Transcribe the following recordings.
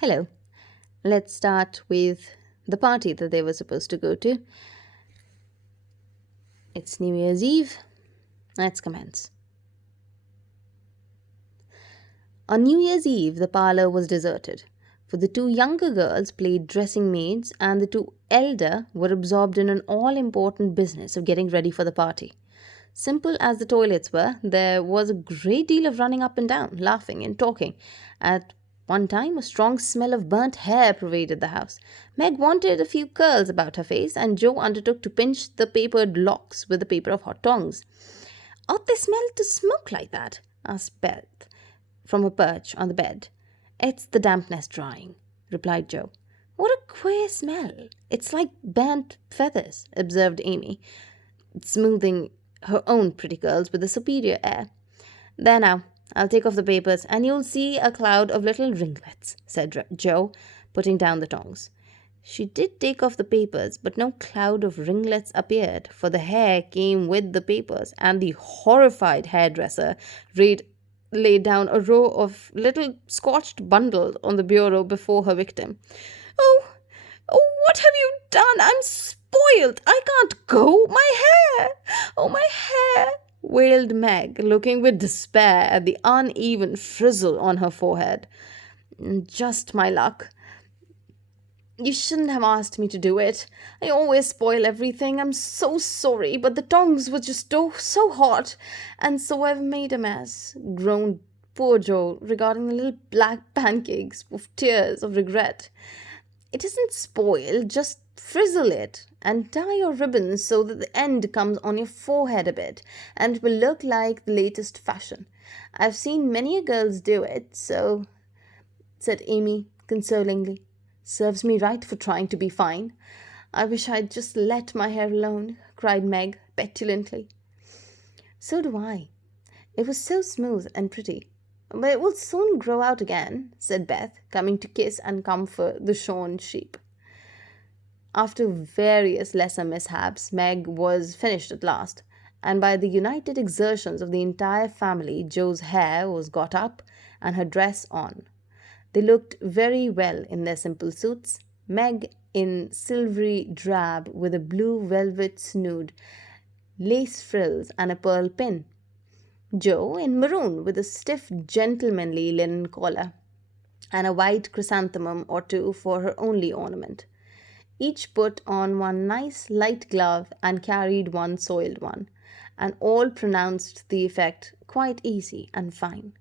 Hello. Let's start with the party that they were supposed to go to. It's New Year's Eve. Let's commence. On New Year's Eve, the parlor was deserted, for the two younger girls played dressing maids and the two elder were absorbed in an all important business of getting ready for the party. Simple as the toilets were, there was a great deal of running up and down, laughing and talking. At one time, a strong smell of burnt hair pervaded the house. Meg wanted a few curls about her face, and Joe undertook to pinch the papered locks with a paper of hot tongs. Ought they smell to smoke like that? Asked Beth from her perch on the bed. It's the dampness drying, replied Joe. What a queer smell. It's like burnt feathers, observed Amy, smoothing her own pretty curls with a superior air. There now, I'll take off the papers, and you'll see a cloud of little ringlets, said Joe, putting down the tongs. She did take off the papers, but no cloud of ringlets appeared, for the hair came with the papers, and the horrified hairdresser laid down a row of little scorched bundles on the bureau before her victim. Oh, oh, what have you done? I'm spoiled. I can't go. My hair. Oh, my hair, wailed Meg, looking with despair at the uneven frizzle on her forehead. Just my luck. You shouldn't have asked me to do it. I always spoil everything. I'm so sorry, but the tongs were just so hot, and so I've made a mess, groaned poor Joe, regarding the little black pancakes with tears of regret. It isn't spoil, just frizzle it and tie your ribbons so that the end comes on your forehead a bit, and it will look like the latest fashion. I've seen many a girls do it, so, said Amy consolingly. Serves me right for trying to be fine. I wish I'd just let my hair alone, cried Meg petulantly. So do I. It was so smooth and pretty. But it will soon grow out again, said Beth, coming to kiss and comfort the shorn sheep. After various lesser mishaps, Meg was finished at last, and by the united exertions of the entire family, Joe's hair was got up and her dress on. They looked very well in their simple suits, Meg in silvery drab with a blue velvet snood, lace frills, and a pearl pin. Joe in maroon with a stiff, gentlemanly linen collar, and a white chrysanthemum or two for her only ornament. Each put on one nice light glove and carried one soiled one, and all pronounced the effect quite easy and fine.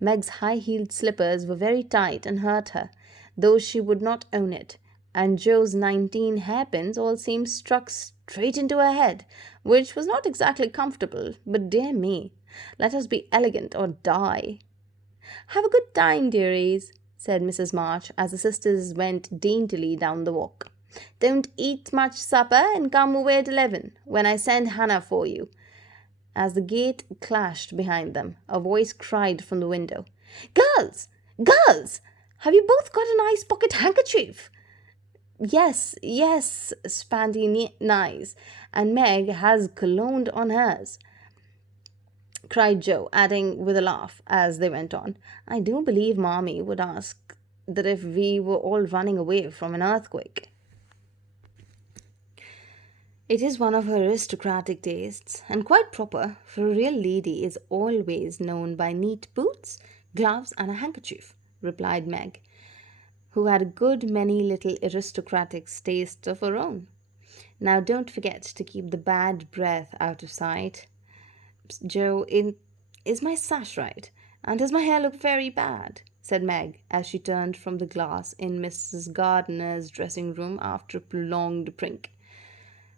Meg's high-heeled slippers were very tight and hurt her, though she would not own it, and Joe's 19 hairpins all seemed struck straight into her head, which was not exactly comfortable, but dear me, let us be elegant or die. Have a good time, dearies, said Mrs. March as the sisters went daintily down the walk. Don't eat much supper and come away at 11, when I send Hannah for you. As the gate clashed behind them, a voice cried from the window, Girls! Girls! Have you both got a nice pocket handkerchief? Yes, yes, Spandy Nice, and Meg has cologne on hers, cried Joe, adding with a laugh as they went on, I do believe Mommy would ask that if we were all running away from an earthquake. It is one of her aristocratic tastes, and quite proper, for a real lady is always known by neat boots, gloves, and a handkerchief, replied Meg, who had a good many little aristocratic tastes of her own. Now don't forget to keep the bad breath out of sight. Joe, is my sash right? And does my hair look very bad? Said Meg, as she turned from the glass in Mrs. Gardner's dressing room after a prolonged prink.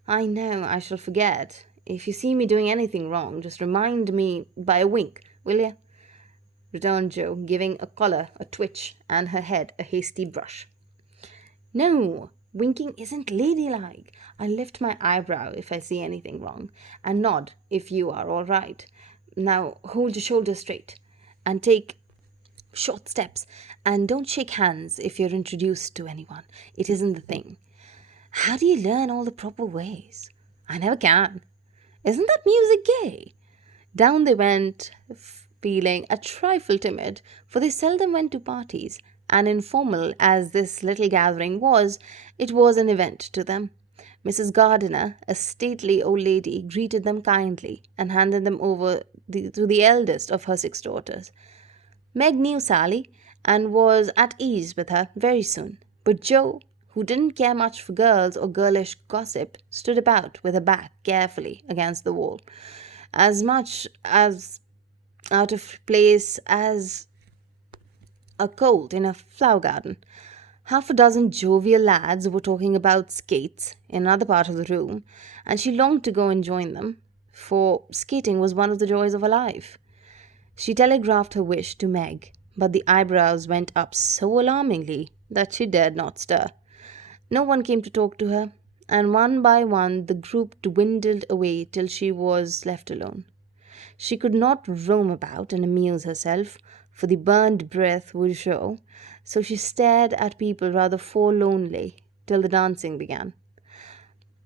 I know I shall forget. If you see me doing anything wrong, just remind me by a wink, will you? Returned Joe, giving a collar a twitch and her head a hasty brush. No, winking isn't ladylike. I lift my eyebrow if I see anything wrong, and nod if you are all right. Now hold your shoulders straight, and take short steps, and don't shake hands if you're introduced to anyone. It isn't the thing. How do you learn all the proper ways? I never can. Isn't that music gay? Down they went, feeling a trifle timid, for they seldom went to parties, And informal as this little gathering was, it was an event to them. Mrs. Gardiner, a stately old lady, greeted them kindly and handed them over to the eldest of her six daughters. Meg knew Sally and was at ease with her very soon, but Jo, who didn't care much for girls or girlish gossip, stood about with her back carefully against the wall, as much as out of place as a colt in a flower garden. Half a dozen jovial lads were talking about skates in another part of the room, and she longed to go and join them, for skating was one of the joys of her life. She telegraphed her wish to Meg, but the eyebrows went up so alarmingly that she dared not stir. No one came to talk to her, and one by one the group dwindled away till she was left alone. She could not roam about and amuse herself, for the burned breath would show, so she stared at people rather forlornly till the dancing began.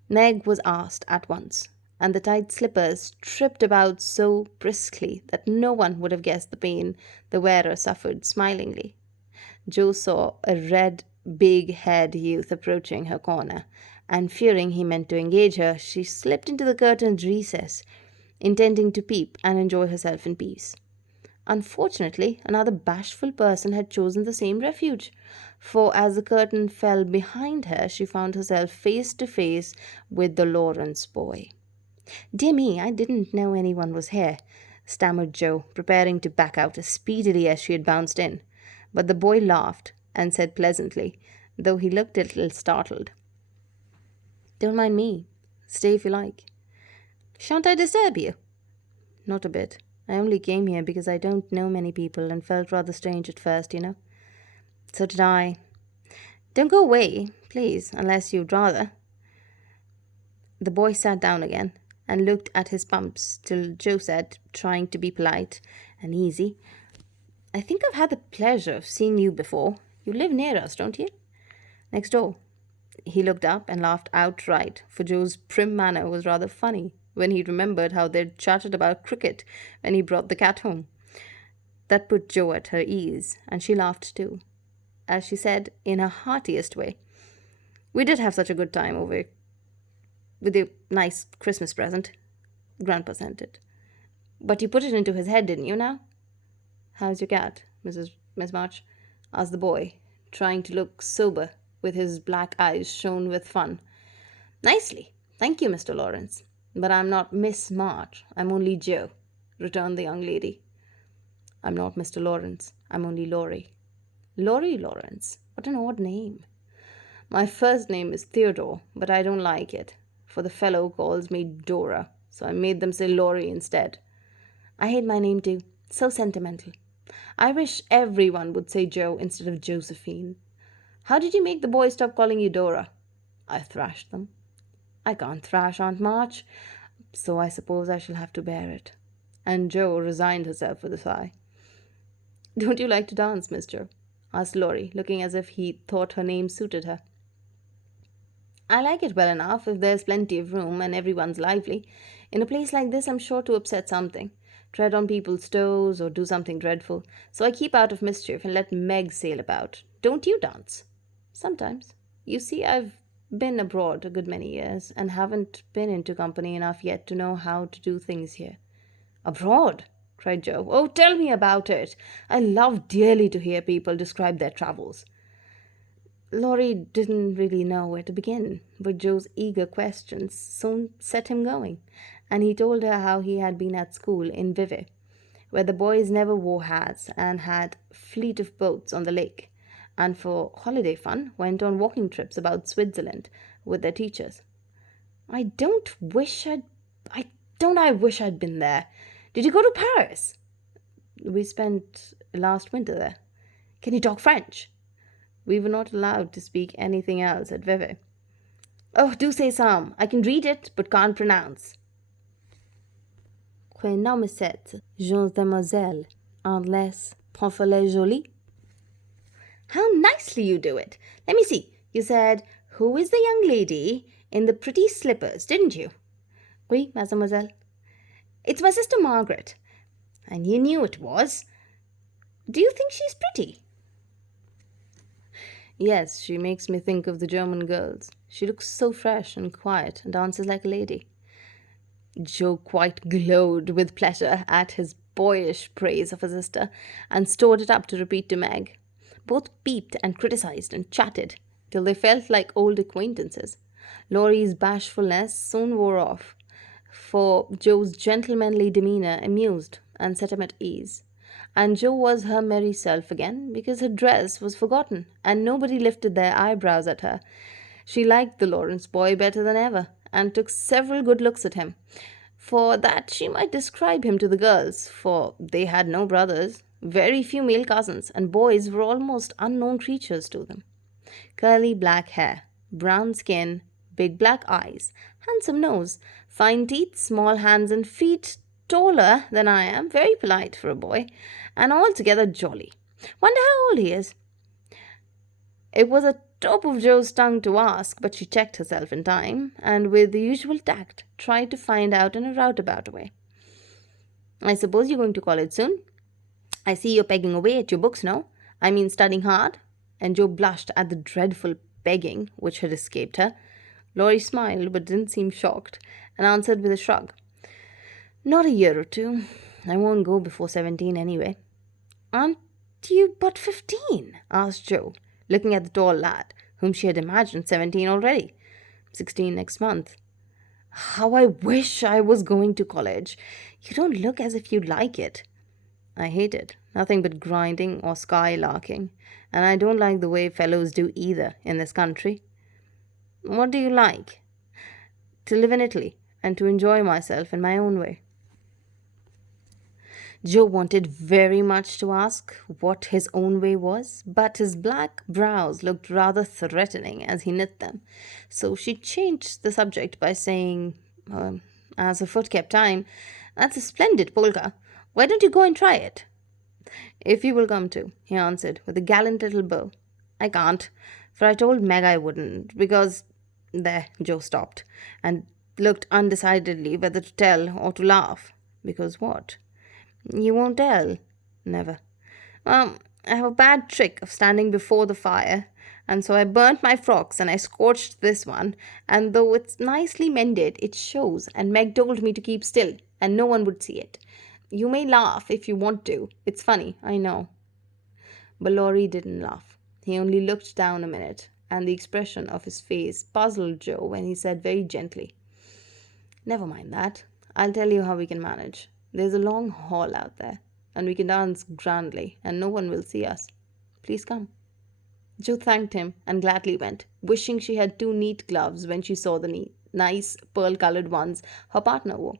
Meg was asked at once, and the tight slippers tripped about so briskly that no one would have guessed the pain the wearer suffered smilingly. Jo saw a red, big haired youth approaching her corner, and fearing he meant to engage her, she slipped into the curtained recess, intending to peep and enjoy herself in peace. Unfortunately, another bashful person had chosen the same refuge, for as the curtain fell behind her, she found herself face to face with the Lawrence boy. "Dear me, I didn't know anyone was here," stammered Jo, preparing to back out as speedily as she had bounced in. But the boy laughed and said pleasantly, though he looked a little startled, "Don't mind me. Stay if you like." "Shan't I disturb you?" "Not a bit. I only came here because I don't know many people and felt rather strange at first, you know." "So did I." "Don't go away, please, unless you'd rather." The boy sat down again and looked at his pumps till Jo said, trying to be polite and easy, "I think I've had the pleasure of seeing you before. You live near us, don't you?" "Next door." He looked up and laughed outright, for Joe's prim manner was rather funny when he remembered how they'd chatted about cricket when he brought the cat home. That put Jo at her ease, and she laughed too, as she said in her heartiest way, "We did have such a good time over with your nice Christmas present. Grandpa sent it. But you put it into his head, didn't you now?" "How's your cat, Miss March?" asked the boy, trying to look sober, with his black eyes shone with fun. "Nicely, thank you, Mr. Lawrence. But I'm not Miss March. I'm only Jo," returned the young lady. "I'm not Mr. Lawrence. I'm only Laurie." "Laurie Lawrence? What an odd name." "My first name is Theodore, but I don't like it, for the fellow calls me Dora, so I made them say Laurie instead." "I hate my name too. So sentimental. I wish everyone would say Jo instead of Josephine." "How did you make the boys stop calling you Dora?" "I thrashed them." "I can't thrash Aunt March, so I suppose I shall have to bear it." And Jo resigned herself with a sigh. "Don't you like to dance, Miss Jo?" asked Laurie, looking as if he thought her name suited her. "I like it well enough if there's plenty of room and everyone's lively. In a place like this, I'm sure to upset something, tread on people's toes, or do something dreadful, so I keep out of mischief and let Meg sail about. Don't you dance?" "Sometimes. You see, I've been abroad a good many years and haven't been into company enough yet to know how to do things here." "Abroad?" cried Jo. "Oh, tell me about it. I love dearly to hear people describe their travels." Laurie didn't really know where to begin, but Joe's eager questions soon set him going, and he told her how he had been at school in Vevey, where the boys never wore hats and had fleet of boats on the lake, and for holiday fun went on walking trips about Switzerland with their teachers. I don't wish I'd I don't I wish I'd been there. Did you go to Paris?" "We spent last winter there." "Can you talk French?" "We were not allowed to speak anything else at Vevey." "Oh, do say some. I can read it, but can't pronounce." "Que nomme cette jeune demoiselle Anglaise Pamphlet jolie?" "How nicely you do it. Let me see. You said, 'Who is the young lady in the pretty slippers,' didn't you?" "Oui, mademoiselle." "It's my sister Margaret." "And you knew it was. Do you think she's pretty?" Yes, she makes me think of the German girls. She looks so fresh and quiet and dances like a lady. Joe quite glowed with pleasure at his boyish praise of his sister and stored it up to repeat to Meg. Both peeped and criticized and chatted till they felt like old acquaintances. Laurie's bashfulness soon wore off, for Joe's gentlemanly demeanor amused and set him at ease. And Jo was her merry self again because her dress was forgotten and nobody lifted their eyebrows at her. She liked the Lawrence boy better than ever and took several good looks at him. For that she might describe him to the girls, for they had no brothers, very few male cousins, and boys were almost unknown creatures to them. Curly black hair, brown skin, big black eyes, handsome nose, fine teeth, small hands and feet, taller than I am, very polite for a boy, and altogether jolly. Wonder how old he is. It was a top of Joe's tongue to ask, but she checked herself in time, and with the usual tact, tried to find out in a roundabout way. I suppose you're going to college soon? I see you're pegging away at your books now. I mean, studying hard? And Joe blushed at the dreadful pegging which had escaped her. Laurie smiled, but didn't seem shocked, and answered with a shrug. Not a year or two. I won't go before 17 anyway. Aren't you but 15? Asked Joe, looking at the tall lad, whom she had imagined 17 already. 16 next month. How I wish I was going to college. You don't look as if you'd like it. I hate it. Nothing but grinding or skylarking. And I don't like the way fellows do either in this country. What do you like? To live in Italy and to enjoy myself in my own way. Joe wanted very much to ask what his own way was, but his black brows looked rather threatening as he knit them. So she changed the subject by saying, as her foot kept time, that's a splendid polka. Why don't you go and try it? If you will come too, he answered with a gallant little bow. I can't, for I told Meg I wouldn't, because. There, Joe stopped and looked undecidedly whether to tell or to laugh. Because what? You won't tell? Never. I have a bad trick of standing before the fire, and so I burnt my frocks and I scorched this one, and though it's nicely mended, it shows, and Meg told me to keep still, and no one would see it. You may laugh if you want to. It's funny, I know. But Laurie didn't laugh. He only looked down a minute, and the expression of his face puzzled Joe when he said very gently, Never mind that. I'll tell you how we can manage. There's a long hall out there, and we can dance grandly, and no one will see us. Please come. Joe thanked him and gladly went, wishing she had two neat gloves when she saw the nice pearl-colored ones her partner wore.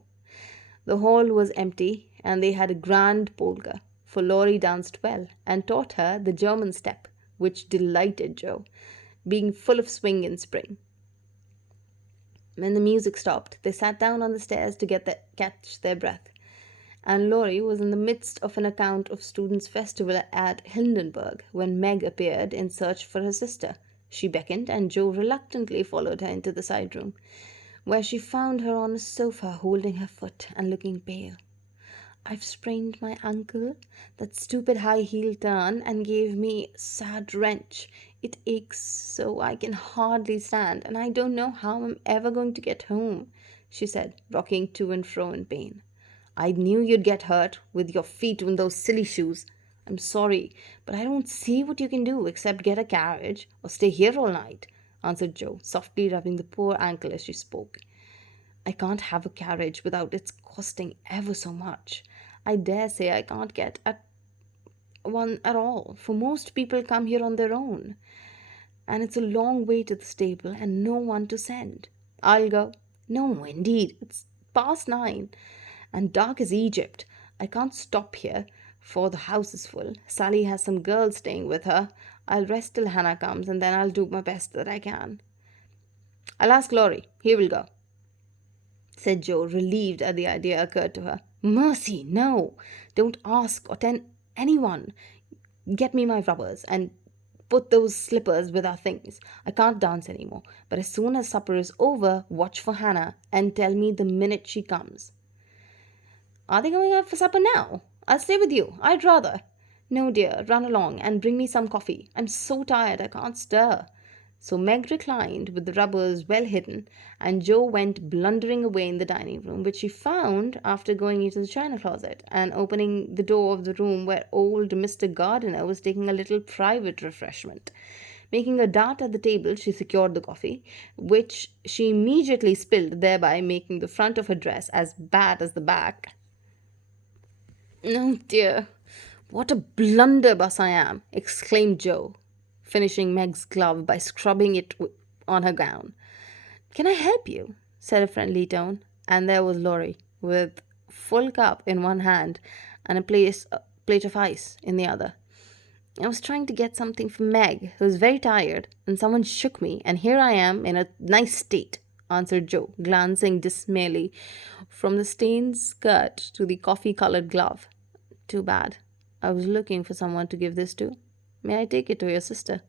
The hall was empty, and they had a grand polka, for Laurie danced well and taught her the German step, which delighted Joe, being full of swing in spring. When the music stopped, they sat down on the stairs to catch their breath, and Laurie was in the midst of an account of students' festival at Hindenburg when Meg appeared in search for her sister. She beckoned, and Joe reluctantly followed her into the side room, where she found her on a sofa holding her foot and looking pale. I've sprained my ankle. That stupid high heel turn and gave me a sad wrench. It aches so I can hardly stand, and I don't know how I'm ever going to get home, she said, rocking to and fro in pain. I knew you'd get hurt with your feet in those silly shoes. I'm sorry, but I don't see what you can do except get a carriage or stay here all night, answered Joe, softly rubbing the poor ankle as she spoke. I can't have a carriage without its costing ever so much. I dare say I can't get at one at all, for most people come here on their own, and it's a long way to the stable and no one to send. I'll go. No, indeed, it's past 9 and dark as Egypt. I can't stop here, for the house is full. Sally has some girls staying with her. I'll rest till Hannah comes, and then I'll do my best that I can. I'll ask Laurie. He will go, said Joe, relieved at the idea occurred to her. Mercy, no! Don't ask or tell anyone. Get me my rubbers and put those slippers with our things. I can't dance any more, but as soon as supper is over, watch for Hannah and tell me the minute she comes. Are they going out for supper now? I'll stay with you. I'd rather. No, dear, run along and bring me some coffee. I'm so tired I can't stir. So Meg reclined with the rubbers well hidden, and Jo went blundering away in the dining room, which she found after going into the china closet and opening the door of the room where old Mr. Gardiner was taking a little private refreshment. Making a dart at the table, she secured the coffee, which she immediately spilled, thereby making the front of her dress as bad as the back. Oh dear, what a blunderbuss I am! Exclaimed Jo, finishing Meg's glove by scrubbing it on her gown. Can I help you? Said a friendly tone, and there was Laurie, with full cup in one hand and a plate of ice in the other. I was trying to get something for Meg, who was very tired, and someone shook me, and here I am in a nice state, answered Jo, glancing dismally from the stained skirt to the coffee colored glove. Too bad. I was looking for someone to give this to. May I take it to your sister?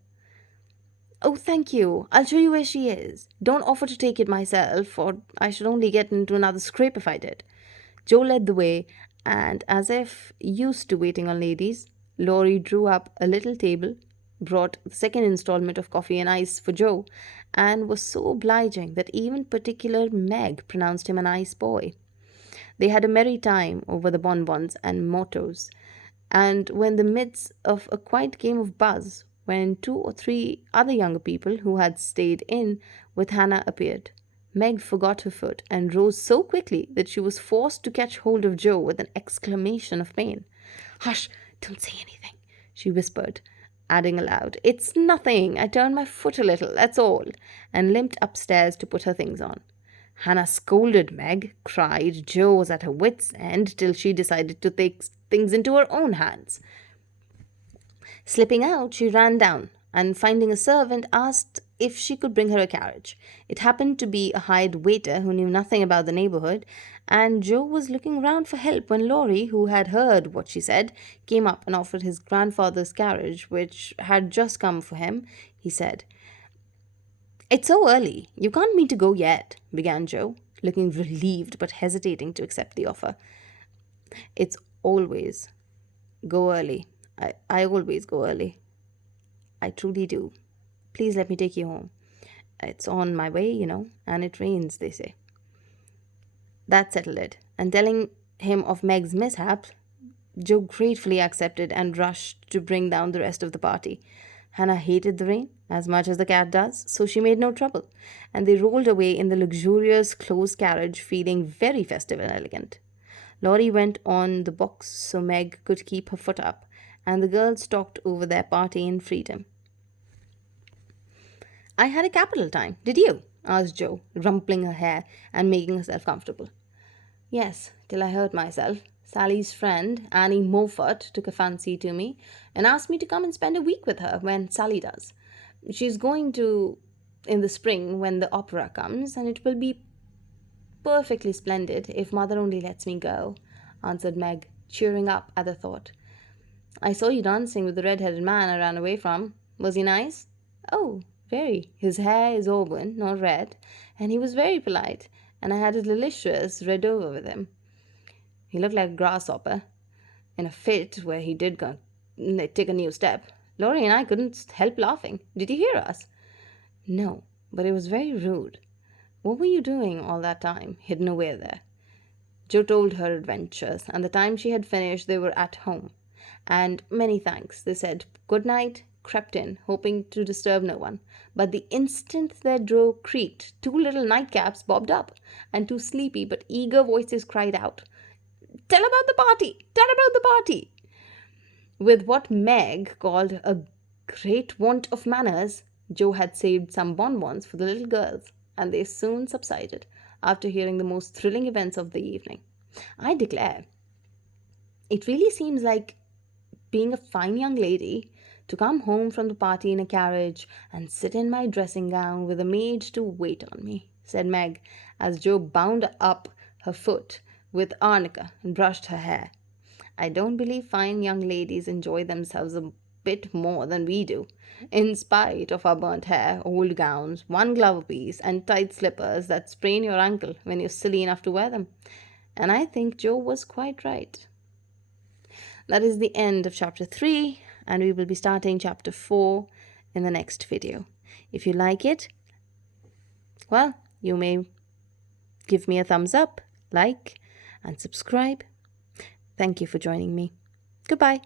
Oh, thank you. I'll show you where she is. Don't offer to take it myself, or I should only get into another scrape if I did. Jo led the way, and as if used to waiting on ladies, Laurie drew up a little table, brought the second installment of coffee and ice for Jo, and was so obliging that even particular Meg pronounced him a nice boy. They had a merry time over the bonbons and mottos, and when the midst of a quiet game of buzz, when two or three other younger people who had stayed in with Hannah appeared, Meg forgot her foot and rose so quickly that she was forced to catch hold of Jo with an exclamation of pain. Hush, don't say anything, she whispered, adding aloud, It's nothing. I turned my foot a little, that's all, and limped upstairs to put her things on. Hannah scolded Meg, cried Jo was at her wits' end till she decided to take things into her own hands. Slipping out, she ran down and, finding a servant, asked if she could bring her a carriage. It happened to be a hired waiter who knew nothing about the neighborhood, and Jo was looking round for help when Laurie, who had heard what she said, came up and offered his grandfather's carriage, which had just come for him. He said, It's so early. You can't mean to go yet, began Jo, looking relieved but hesitating to accept the offer. It's always go early. I always go early. I truly do. Please let me take you home. It's on my way, and it rains, they say. That settled it, and telling him of Meg's mishap, Jo gratefully accepted and rushed to bring down the rest of the party. Hannah hated the rain as much as the cat does, so she made no trouble, and they rolled away in the luxurious closed carriage, feeling very festive and elegant. Laurie went on the box so Meg could keep her foot up, and the girls talked over their party in freedom. I had a capital time, did you? Asked Jo, rumpling her hair and making herself comfortable. Yes, till I hurt myself. Sally's friend, Annie Moffat, took a fancy to me and asked me to come and spend a week with her when Sally does. She's going to in the spring when the opera comes, and it will be perfectly splendid if Mother only lets me go, answered Meg, cheering up at the thought. I saw you dancing with the red-headed man I ran away from. Was he nice? Oh, very. His hair is auburn, not red, and he was very polite, and I had a delicious red over with him. He looked like a grasshopper, in a fit where he did take a new step. Laurie and I couldn't help laughing. Did you hear us? No, but it was very rude. What were you doing all that time, hidden away there? Jo told her adventures, and the time she had finished they were at home. And many thanks, they said good night, crept in, hoping to disturb no one. But the instant their door creaked, two little nightcaps bobbed up, and two sleepy but eager voices cried out, Tell about the party! Tell about the party! With what Meg called a great want of manners, Jo had saved some bonbons for the little girls, and they soon subsided after hearing the most thrilling events of the evening. I declare, it really seems like being a fine young lady to come home from the party in a carriage and sit in my dressing gown with a maid to wait on me, said Meg, as Jo bound up her foot with arnica and brushed her hair. I don't believe fine young ladies enjoy themselves a bit more than we do, in spite of our burnt hair, old gowns, one glove apiece, and tight slippers that sprain your ankle when you're silly enough to wear them. And I think Jo was quite right. That is the end of chapter 3, and we will be starting chapter 4 in the next video. If you like it, well, you may give me a thumbs up, like, and subscribe. Thank you for joining me. Goodbye.